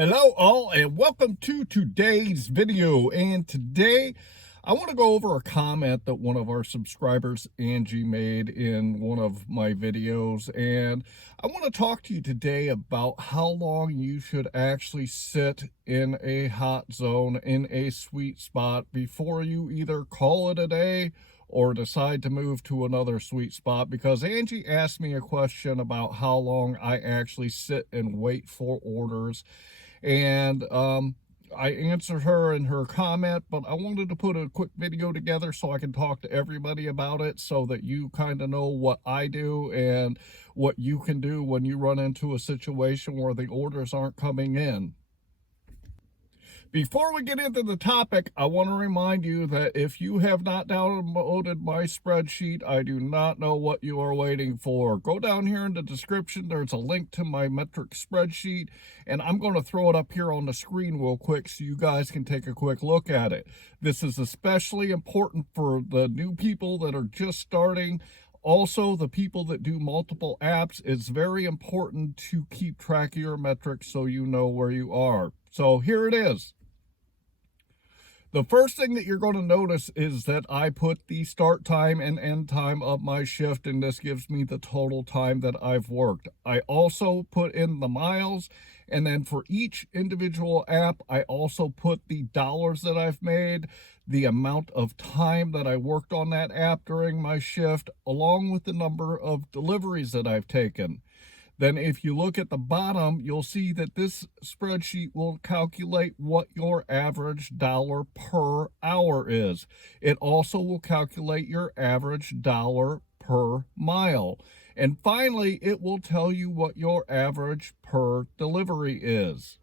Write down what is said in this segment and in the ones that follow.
Hello all and welcome to today's video. And today I want to go over a comment that one of our subscribers, Angie, made in one of my videos. And I want to talk to you today about how long you should actually sit in a hot zone, in a sweet spot, before you either call it a day or decide to move to another sweet spot. Because Angie asked me a question about how long I actually sit and wait for orders. And I answered her in her comment, but I wanted to put a quick video together so I can talk to everybody about it so that you kind of know what I do and what you can do when you run into a situation where the orders aren't coming in. Before we get into the topic, I want to remind you that if you have not downloaded my spreadsheet, I do not know what you are waiting for. Go down here in the description. There's a link to my metric spreadsheet, and I'm going to throw it up here on the screen real quick so you guys can take a quick look at it. This is especially important for the new people that are just starting. Also, the people that do multiple apps, it's very important to keep track of your metrics so you know where you are. So here it is. The first thing that you're going to notice is that I put the start time and end time of my shift, and this gives me the total time that I've worked. I also put in the miles, and then for each individual app, I also put the dollars that I've made, the amount of time that I worked on that app during my shift, along with the number of deliveries that I've taken. Then if you look at the bottom, you'll see that this spreadsheet will calculate what your average dollar per hour is. It also will calculate your average dollar per mile. And finally, it will tell you what your average per delivery is.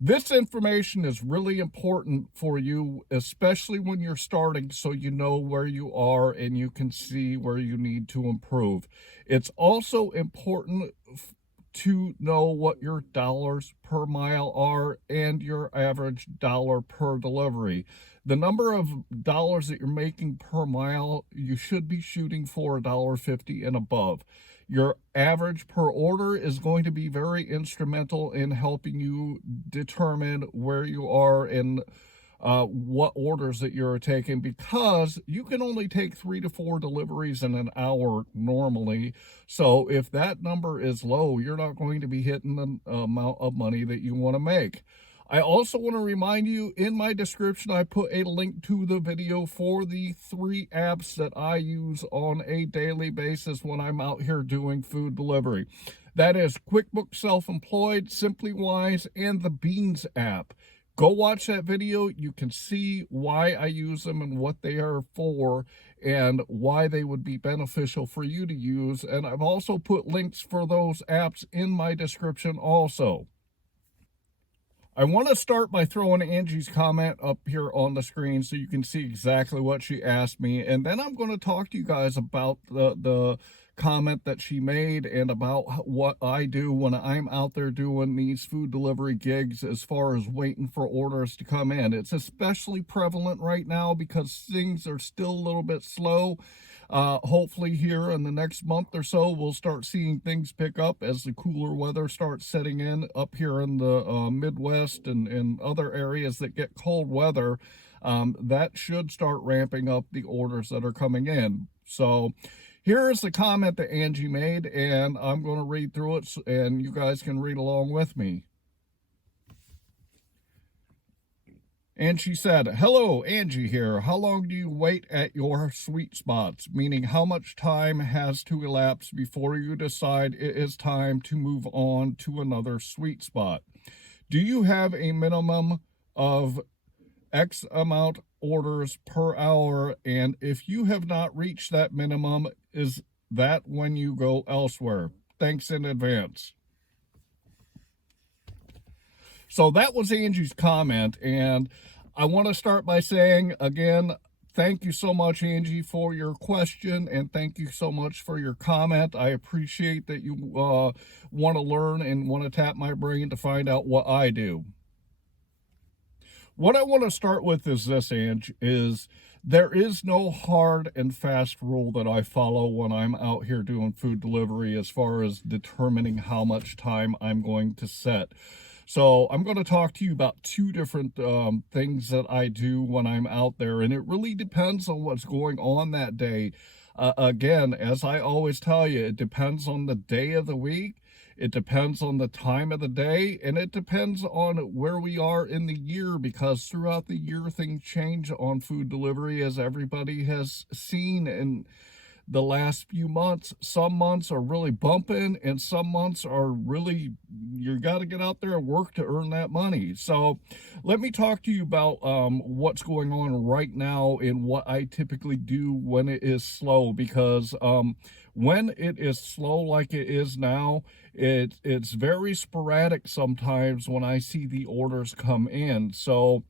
This information is really important for you, especially when you're starting, so you know where you are and you can see where you need to improve. It's also important to know what your dollars per mile are and your average dollar per delivery. The number of dollars that you're making per mile, you should be shooting for $1.50 and above. Your average per order is going to be very instrumental in helping you determine where you are and what orders that you're taking, because you can only take 3 to 4 deliveries in an hour normally. So if that number is low, you're not going to be hitting the amount of money that you want to make. I also want to remind you, in my description, I put a link to the video for the 3 apps that I use on a daily basis when I'm out here doing food delivery. That is QuickBooks Self-Employed, SimplyWise, and the Beans app. Go watch that video. You can see why I use them and what they are for and why they would be beneficial for you to use. And I've also put links for those apps in my description also. I want to start by throwing Angie's comment up here on the screen so you can see exactly what she asked me. And then I'm going to talk to you guys about the comment that she made and about what I do when I'm out there doing these food delivery gigs as far as waiting for orders to come in. It's especially prevalent right now because things are still a little bit slow. Hopefully here in the next month or so, we'll start seeing things pick up as the cooler weather starts setting in up here in the Midwest and other areas that get cold weather. That should start ramping up the orders that are coming in. So here is the comment that Angie made, and I'm going to read through it, and you guys can read along with me. And she said, "Hello, Angie here. How long do you wait at your sweet spots? Meaning how much time has to elapse before you decide it is time to move on to another sweet spot? Do you have a minimum of X amount orders per hour? And if you have not reached that minimum, is that when you go elsewhere? Thanks in advance." So that was Angie's comment, and I want to start by saying, again, thank you so much, Angie, for your question, and thank you so much for your comment. I appreciate that you want to learn and want to tap my brain to find out what I do. What I want to start with is this, Ange, is there is no hard and fast rule that I follow when I'm out here doing food delivery as far as determining how much time I'm going to set. So I'm going to talk to you about two different things that I do when I'm out there, and it really depends on what's going on that day. Again, as I always tell you, it depends on the day of the week, it depends on the time of the day, and it depends on where we are in the year, because throughout the year things change on food delivery, as everybody has seen. And the last few months, some months are really bumping, and some months are really, you got to get out there and work to earn that money. So let me talk to you about what's going on right now and what I typically do when it is slow, because when it is slow like it is now, it's very sporadic sometimes when I see the orders come in. So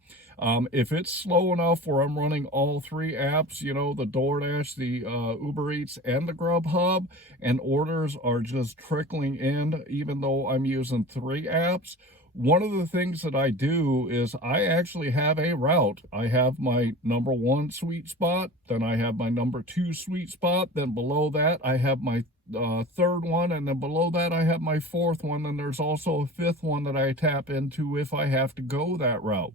if it's slow enough where I'm running all three apps, the DoorDash, the Uber Eats, and the GrubHub, and orders are just trickling in, even though I'm using three apps, one of the things that I do is I actually have a route. I have my number one sweet spot, then I have my number two sweet spot, then below that I have my third one, and then below that I have my fourth one, and there's also a fifth one that I tap into if I have to go that route.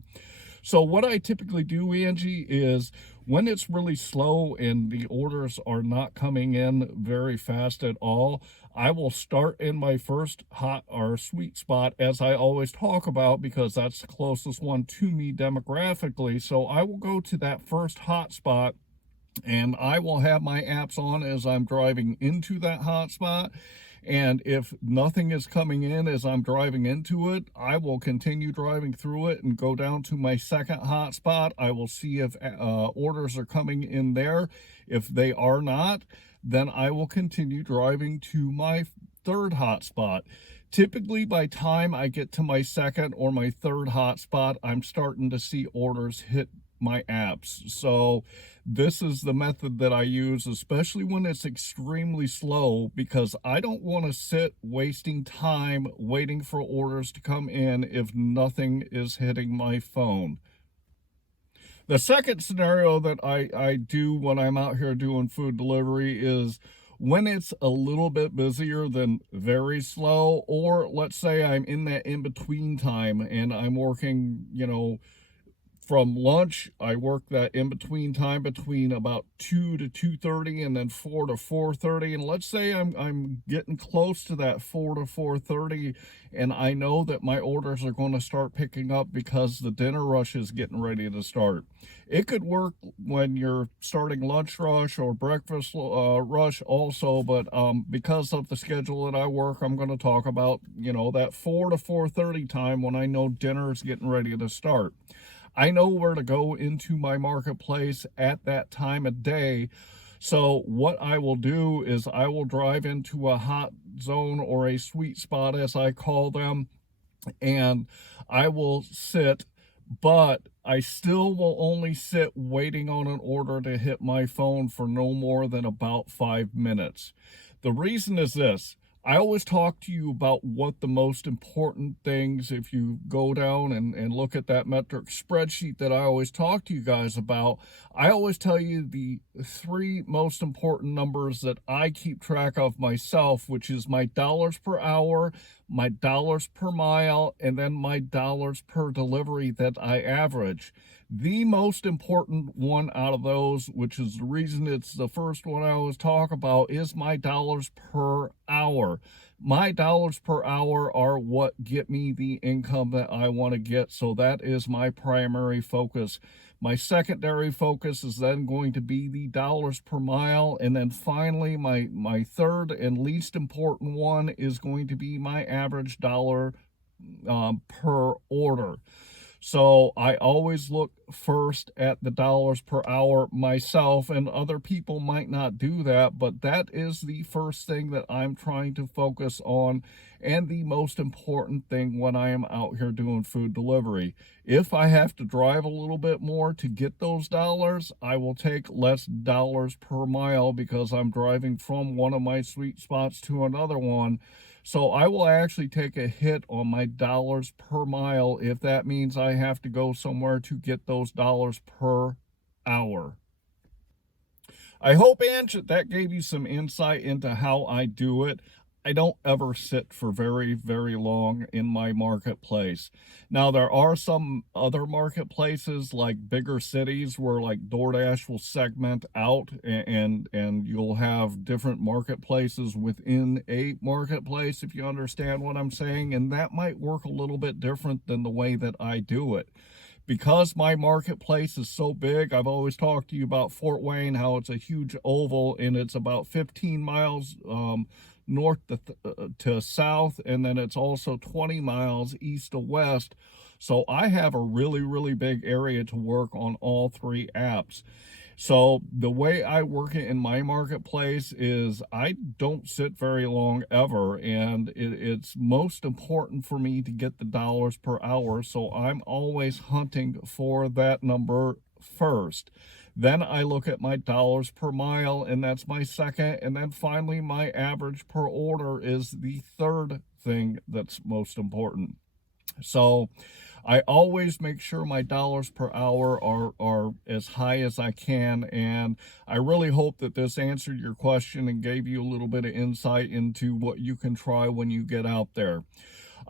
So what I typically do, Angie, is when it's really slow and the orders are not coming in very fast at all, I will start in my first hot or sweet spot, as I always talk about, because that's the closest one to me demographically. So I will go to that first hot spot, and I will have my apps on as I'm driving into that hot spot. And if nothing is coming in as I'm driving into it, I will continue driving through it and go down to my second hot spot. I will see if orders are coming in there. If they are not, then I will continue driving to my third hot spot. Typically, by time I get to my second or my third hot spot, I'm starting to see orders hit my apps. So this is the method that I use, especially when it's extremely slow, because I don't want to sit wasting time waiting for orders to come in if nothing is hitting my phone. The second scenario that I do when I'm out here doing food delivery is when it's a little bit busier than very slow, or let's say I'm in that in-between time and I'm working, from lunch. I work that in-between time between about 2 to 2:30 and then 4 to 4:30. And let's say I'm getting close to that 4 to 4:30, and I know that my orders are going to start picking up because the dinner rush is getting ready to start. It could work when you're starting lunch rush or breakfast rush also, but because of the schedule that I work, I'm going to talk about, that 4 to 4:30 time when I know dinner is getting ready to start. I know where to go into my marketplace at that time of day. So what I will do is I will drive into a hot zone, or a sweet spot as I call them, and I will sit, but I still will only sit waiting on an order to hit my phone for no more than about 5 minutes. The reason is this. I always talk to you about what the most important things, if you go down and look at that metric spreadsheet that I always talk to you guys about, I always tell you the three most important numbers that I keep track of myself, which is my dollars per hour, my dollars per mile, and then my dollars per delivery that I average. The most important one out of those, which is the reason it's the first one I always talk about, is my dollars per hour. My dollars per hour are what get me the income that I want to get, so that is my primary focus. My secondary focus is then going to be the dollars per mile, and then finally my third and least important one is going to be my average dollar per order. So I always look first at the dollars per hour myself, and other people might not do that, but that is the first thing that I'm trying to focus on, and the most important thing when I am out here doing food delivery. If I have to drive a little bit more to get those dollars, I will take less dollars per mile because I'm driving from one of my sweet spots to another one. So I will actually take a hit on my dollars per mile if that means I have to go somewhere to get those dollars per hour. I hope, Ange, that gave you some insight into how I do it. I don't ever sit for very, very long in my marketplace. Now, there are some other marketplaces like bigger cities where like DoorDash will segment out and you'll have different marketplaces within a marketplace, if you understand what I'm saying. And that might work a little bit different than the way that I do it. Because my marketplace is so big, I've always talked to you about Fort Wayne, how it's a huge oval and it's about 15 miles north to south, and then it's also 20 miles east to west. So I have a really, really big area to work on all three apps. So the way I work it in my marketplace is I don't sit very long ever, and it's most important for me to get the dollars per hour. So I'm always hunting for that number first. Then I look at my dollars per mile, and that's my second. And then finally, my average per order is the third thing that's most important. So I always make sure my dollars per hour are as high as I can. And I really hope that this answered your question and gave you a little bit of insight into what you can try when you get out there.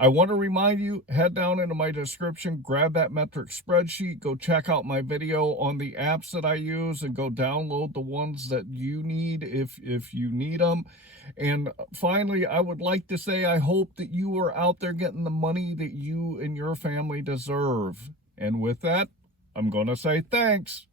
I want to remind you, head down into my description, grab that metric spreadsheet, go check out my video on the apps that I use, and go download the ones that you need if you need them. And finally, I would like to say I hope that you are out there getting the money that you and your family deserve. And with that, I'm going to say thanks.